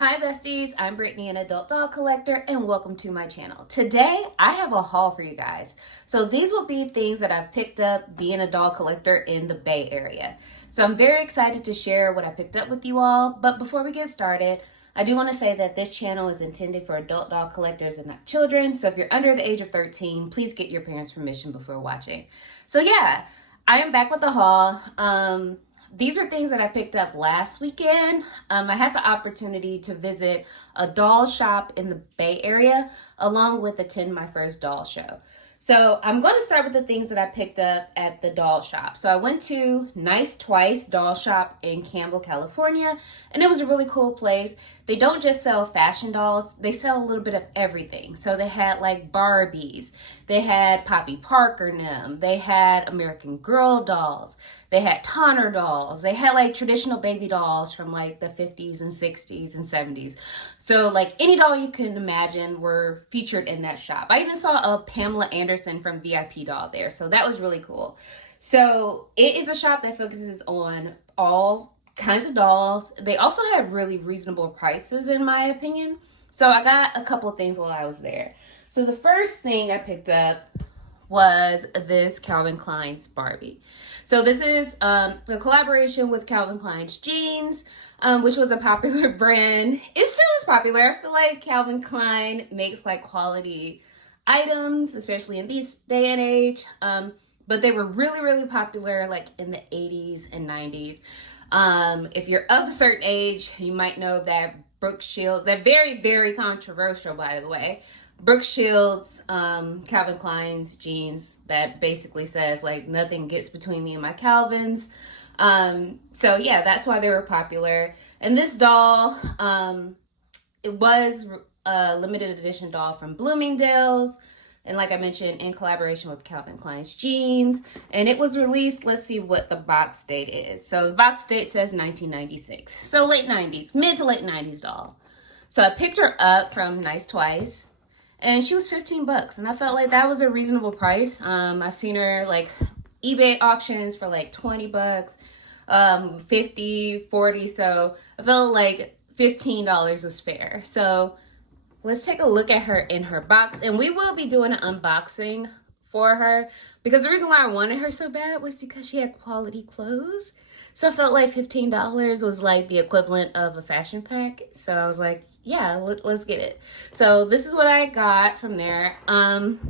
Hi besties, I'm Brittany, an adult doll collector, and welcome to my channel. Today, I have a haul for you guys. So these will be things that I've picked up being a doll collector in the Bay Area. So I'm very excited to share what I picked up with you all, but before we get started, I do want to say that this channel is intended for adult doll collectors and not children, so if you're under the age of 13, please get your parents' permission before watching. So yeah, I am back with the haul. These are things that I picked up last weekend. I had the opportunity to visit a doll shop in the Bay Area along with attend my first doll show. So I'm going to start with the things that I picked up at the doll shop. So I went to Nice Twice doll shop in Campbell, California, and it was a really cool place. They don't just sell fashion dolls, they sell a little bit of everything. So they had like Barbies, they had Poppy Parker them, they had American Girl dolls, they had Tonner dolls, they had like traditional baby dolls from like the 50s and 60s and 70s. So like any doll you can imagine were featured in that shop. I even saw a Pamela Anderson from VIP doll there, so that was really cool. So it is a shop that focuses on all kinds of dolls. They also have really reasonable prices in my opinion. So I got a couple things while I was there. So the first thing I picked up was this Calvin Klein's Barbie. So this is a collaboration with Calvin Klein's Jeans, which was a popular brand. It still is popular. I feel like Calvin Klein makes like quality items, especially in this day and age. But they were really, really popular like in the 80s and 90s. If you're of a certain age, you might know that Brooke Shields, that very, very controversial, by the way, Brooke Shields, Calvin Klein's jeans that basically says like nothing gets between me and my Calvins. So yeah, that's why they were popular. And this doll, it was a limited edition doll from Bloomingdale's. And like I mentioned, in collaboration with Calvin Klein's Jeans. And it was released, let's see what the box date is. So the box date says 1996. So late 90s, mid to late 90s doll. So I picked her up from Nice Twice. And she was 15 bucks. And I felt like that was a reasonable price. I've seen her like eBay auctions for like 20 bucks, 50, 40. So I felt like $15 was fair. So let's take a look at her in her box, and we will be doing an unboxing for her because the reason why I wanted her so bad was because she had quality clothes. So I felt like $15 was like the equivalent of a fashion pack. So I was like, yeah, let's get it. So this is what I got from there. And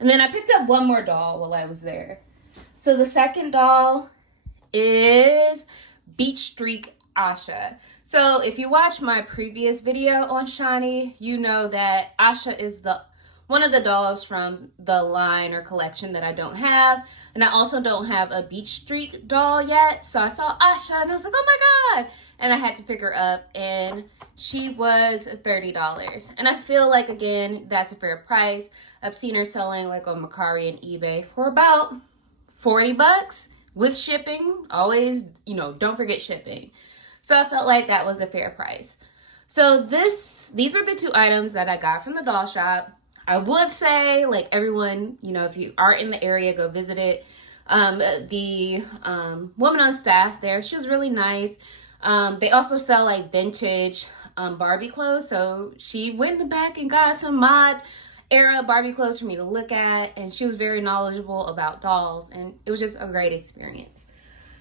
then I picked up one more doll while I was there. So the second doll is Beach Streak Asha. So if you watch my previous video on Shawnee, you know that Asha is one of the dolls from the line or collection that I don't have. And I also don't have a Beach Streak doll yet. So I saw Asha and I was like, oh my God. And I had to pick her up and she was $30. And I feel like, again, that's a fair price. I've seen her selling like on Mercari and eBay for about 40 bucks with shipping. Always, don't forget shipping. So I felt like that was a fair price. So these are the two items that I got from the doll shop. I would say, like everyone, if you are in the area, go visit it. The woman on staff there, she was really nice. They also sell like vintage Barbie clothes. So she went in the back and got some mod era Barbie clothes for me to look at. And she was very knowledgeable about dolls. And it was just a great experience.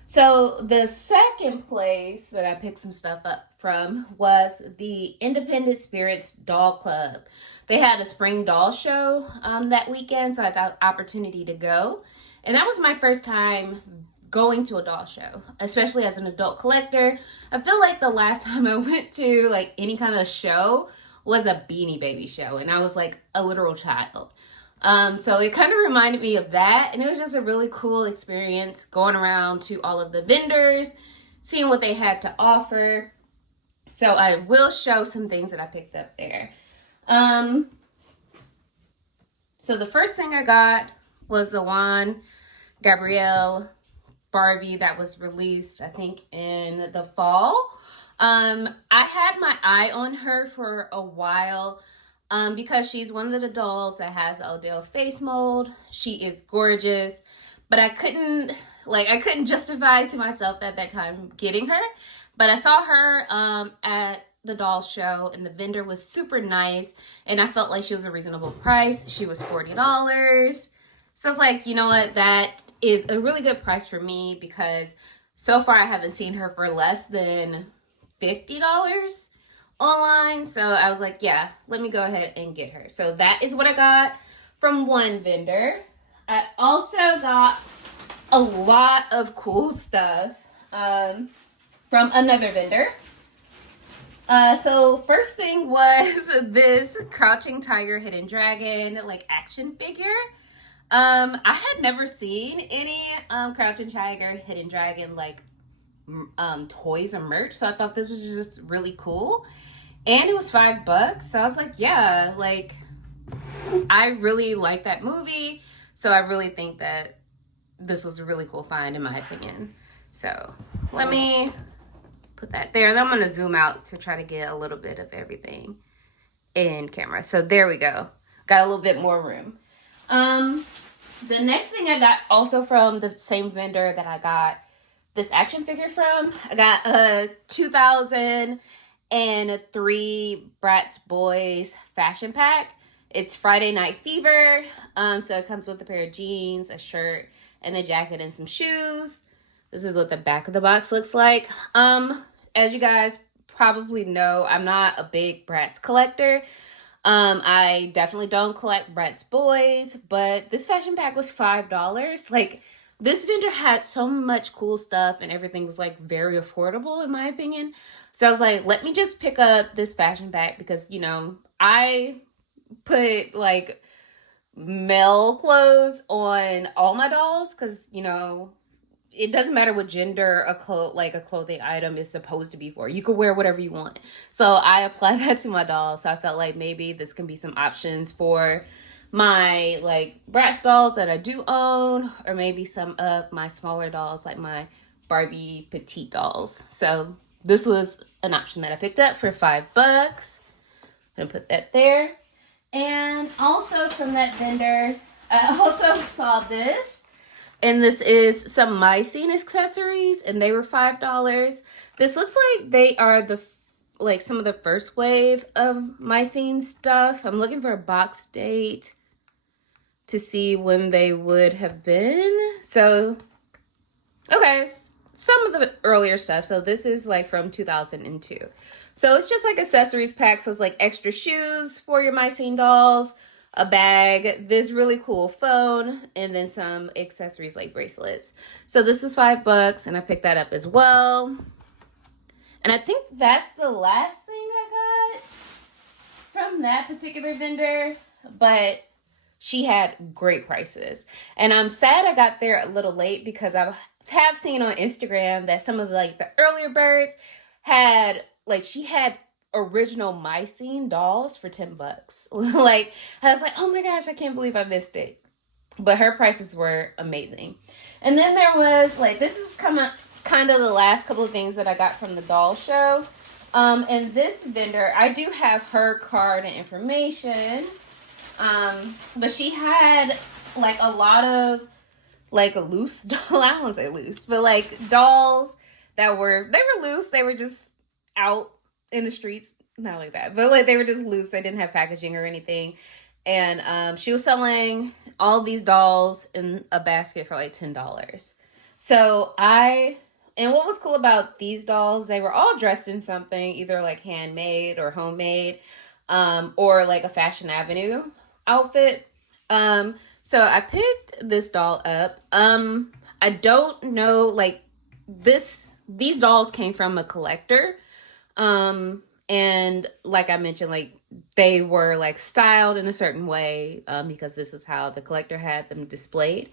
So the second place that I picked some stuff up from was the Independent Spirits Doll Club. They had a spring doll show that weekend, so I got the opportunity to go. And that was my first time going to a doll show, especially as an adult collector. I feel like the last time I went to like any kind of show was a Beanie Baby show, and I was like a literal child. So it kind of reminded me of that, and it was just a really cool experience going around to all of the vendors, seeing what they had to offer. So I will show some things that I picked up there. So the first thing I got was the Juan Gabrielle Barbie that was released, I think, in the fall. I had my eye on her for a while. Because she's one of the dolls that has the Odell face mold. She is gorgeous, but I couldn't justify to myself at that time getting her. But I saw her at the doll show, and the vendor was super nice, and I felt like she was a reasonable price. She was $40. So I was like, you know what, that is a really good price for me, because so far I haven't seen her for less than $50 online. So I was like, yeah, let me go ahead and get her. So that is what I got from one vendor. I also got a lot of cool stuff from another vendor. So first thing was this Crouching Tiger, Hidden Dragon like action figure. I had never seen any Crouching Tiger, Hidden Dragon like toys and merch, so I thought this was just really cool, and it was $5. So I was like, yeah, like I really like that movie, so I really think that this was a really cool find in my opinion. So let me put that there, and I'm going to zoom out to try to get a little bit of everything in camera. So there we go. Got a little bit more room. The next thing I got also from the same vendor that I got this action figure from. I got a 2003 Bratz Boys fashion pack. It's Friday Night Fever. So it comes with a pair of jeans, a shirt, and a jacket and some shoes. This is what the back of the box looks like. As you guys probably know, I'm not a big Bratz collector. I definitely don't collect Bratz Boys, but this fashion pack was $5. Like, this vendor had so much cool stuff, and everything was like very affordable in my opinion. So I was like, let me just pick up this fashion pack, because, you know, I put like male clothes on all my dolls, because, you know, it doesn't matter what gender a clothing item is supposed to be for. You can wear whatever you want. So I applied that to my dolls. So I felt like maybe this can be some options for my like Bratz dolls that I do own, or maybe some of my smaller dolls like my Barbie petite dolls. So this was an option that I picked up for $5. I'm gonna put that there. And also from that vendor, I also saw this. And this is some mycene accessories, and they were $5. This looks like they are some of the first wave of mycene stuff. I'm looking for a box date to see when they would have been. So, okay, some of the earlier stuff. So this is like from 2002. So it's just like accessories pack. So it's like extra shoes for your mycene dolls, a bag, this really cool phone, and then some accessories like bracelets. So this is $5, and I picked that up as well. And I think that's the last thing I got from that particular vendor, but she had great prices. And I'm sad I got there a little late, because I have seen on Instagram that some of the earlier birds had, she had original mycene dolls for $10. Like, I was like, oh my gosh, I can't believe I missed it. But her prices were amazing. And then there was this is kind of the last couple of things that I got from the doll show. And this vendor, I do have her card and information. But she had a lot of loose dolls. I don't want to say loose, but dolls that they were loose. They were just out in the streets, not like that, but they were just loose. They didn't have packaging or anything. And she was selling all these dolls in a basket for $10. So and what was cool about these dolls, they were all dressed in something, either handmade or homemade, or a Fashion Avenue outfit. So I picked this doll up. I don't know, these dolls came from a collector. And like I mentioned, they were styled in a certain way, because this is how the collector had them displayed.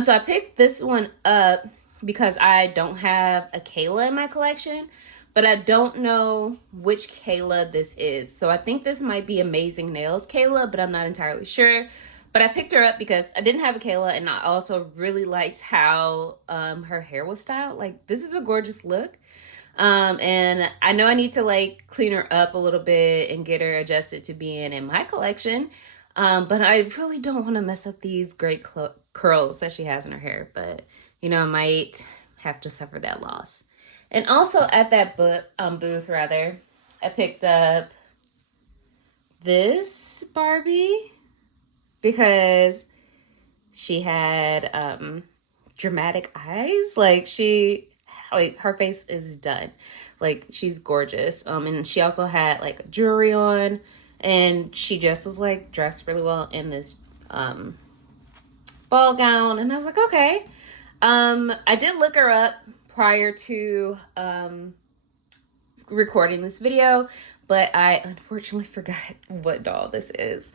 So I picked this one up because I don't have a Kayla in my collection, but I don't know which Kayla this is. So I think this might be Amazing Nails Kayla, but I'm not entirely sure. But I picked her up because I didn't have a Kayla, and I also really liked how her hair was styled. This is a gorgeous look. And I know I need to clean her up a little bit and get her adjusted to being in my collection. But I really don't want to mess up these great curls that she has in her hair. But, I might have to suffer that loss. And also at that booth, I picked up this Barbie because she had dramatic eyes. Like her face is done. Like she's gorgeous. And she also had like jewelry on, and she just was like dressed really well in this ball gown. And I was like, okay. I did look her up prior to recording this video, but I unfortunately forgot what doll this is.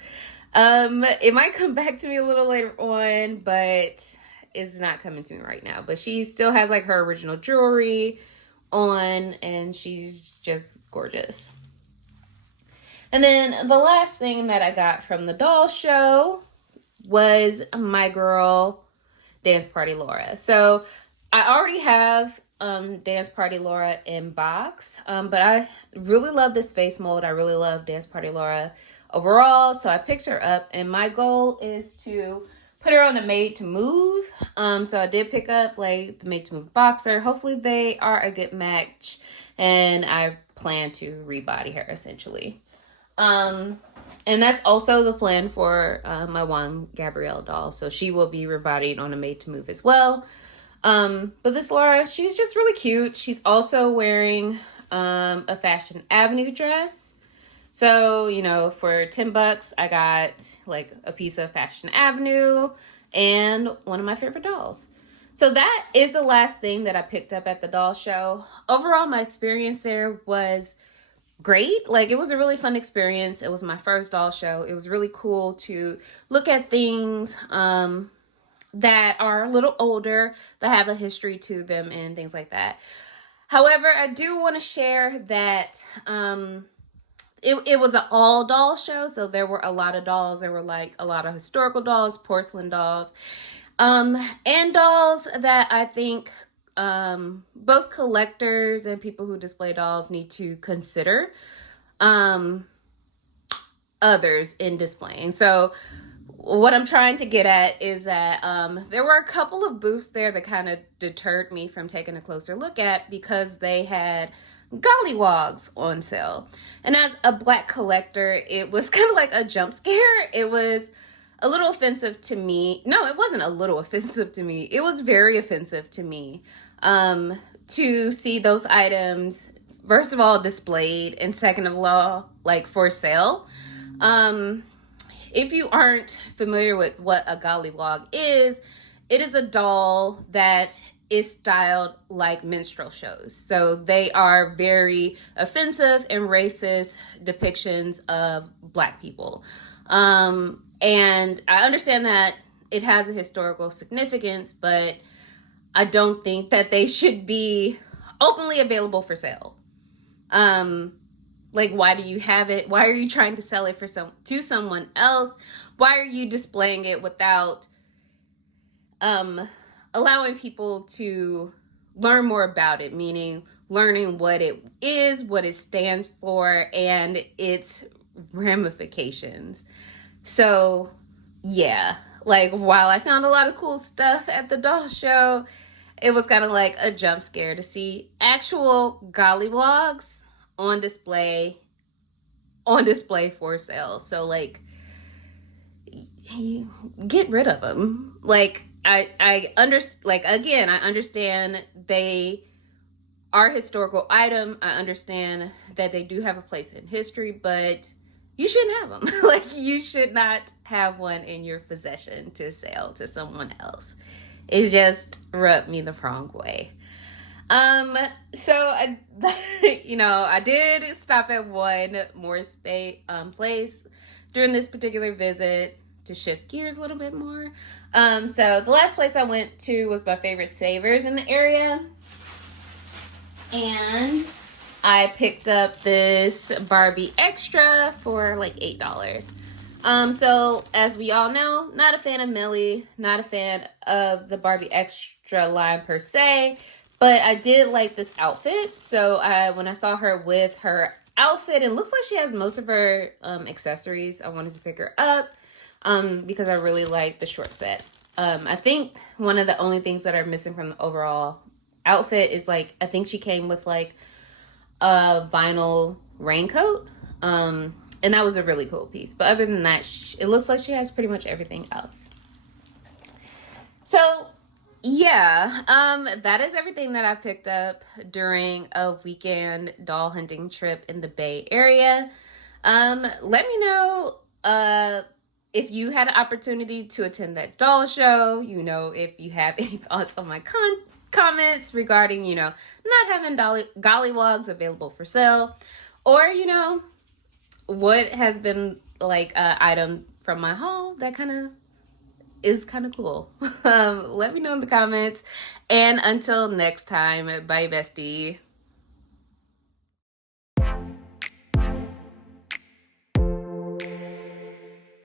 It might come back to me a little later on, but it's not coming to me right now. But she still has like her original jewelry on, and she's just gorgeous. And then the last thing that I got from the doll show was my girl Dance Party Laura. So I already have Dance Party Laura in box, but I really love this face mold. I really love Dance Party Laura overall, so I picked her up, and my goal is to put her on the Made to Move. So I did pick up like the Made to Move boxer. Hopefully they are a good match, and I plan to rebody her essentially. And that's also the plan for my Juan Gabrielle doll. So she will be rebodied on a Made to Move as well. But this Laura, she's just really cute. She's also wearing a Fashion Avenue dress. So, you know, for $10, I got like a piece of Fashion Avenue and one of my favorite dolls. So that is the last thing that I picked up at the doll show. Overall, my experience there was great. Like, it was a really fun experience. It was my first doll show. It was really cool to look at things that are a little older, that have a history to them and things like that. However, I do want to share that it was an all doll show. So there were a lot of dolls. There were like a lot of historical dolls, porcelain dolls, and dolls that I think both collectors and people who display dolls need to consider others in displaying. So what I'm trying to get at is that there were a couple of booths there that kind of deterred me from taking a closer look at, because they had gollywogs on sale. And as a Black collector, it was kind of like a jump scare. It was a little offensive to me. No, it wasn't a little offensive to me. It was very offensive to me to see those items, first of all, displayed, and second of all, like for sale. If you aren't familiar with what a gollywog is, it is a doll that is styled like minstrel shows. So they are very offensive and racist depictions of Black people. And I understand that it has a historical significance, but I don't think that they should be openly available for sale. Like, why do you have it? Why are you trying to sell it to someone else? Why are you displaying it without allowing people to learn more about it, meaning learning what it is, what it stands for, and its ramifications? So yeah, like, while I found a lot of cool stuff at the doll show, it was kind of like a jump scare to see actual gollywogs on display for sale. So like, get rid of them. Like, I understand they are a historical item. I understand that they do have a place in history, but you shouldn't have them. Like, you should not have one in your possession to sell to someone else. It just rubbed me the wrong way. So I, I did stop at one more place during this particular visit to shift gears a little bit more. So the last place I went to was my favorite Savers in the area, and I picked up this Barbie Extra for like $8. So as we all know, not a fan of Millie, not a fan of the Barbie Extra line per se, but I did like this outfit. So when I saw her with her outfit, it looks like she has most of her accessories, I wanted to pick her up because I really like the short set. I think one of the only things that are missing from the overall outfit is, like, I think she came with like a vinyl raincoat. And that was a really cool piece. But other than that, it looks like she has pretty much everything else. So yeah, that is everything that I picked up during a weekend doll hunting trip in the Bay Area. Let me know if you had an opportunity to attend that doll show. You know, if you have any thoughts on my comments regarding, you know, not having gollywogs available for sale, or, you know, what has been like an item from my haul that is kind of cool. Let me know in the comments. And until next time, bye bestie.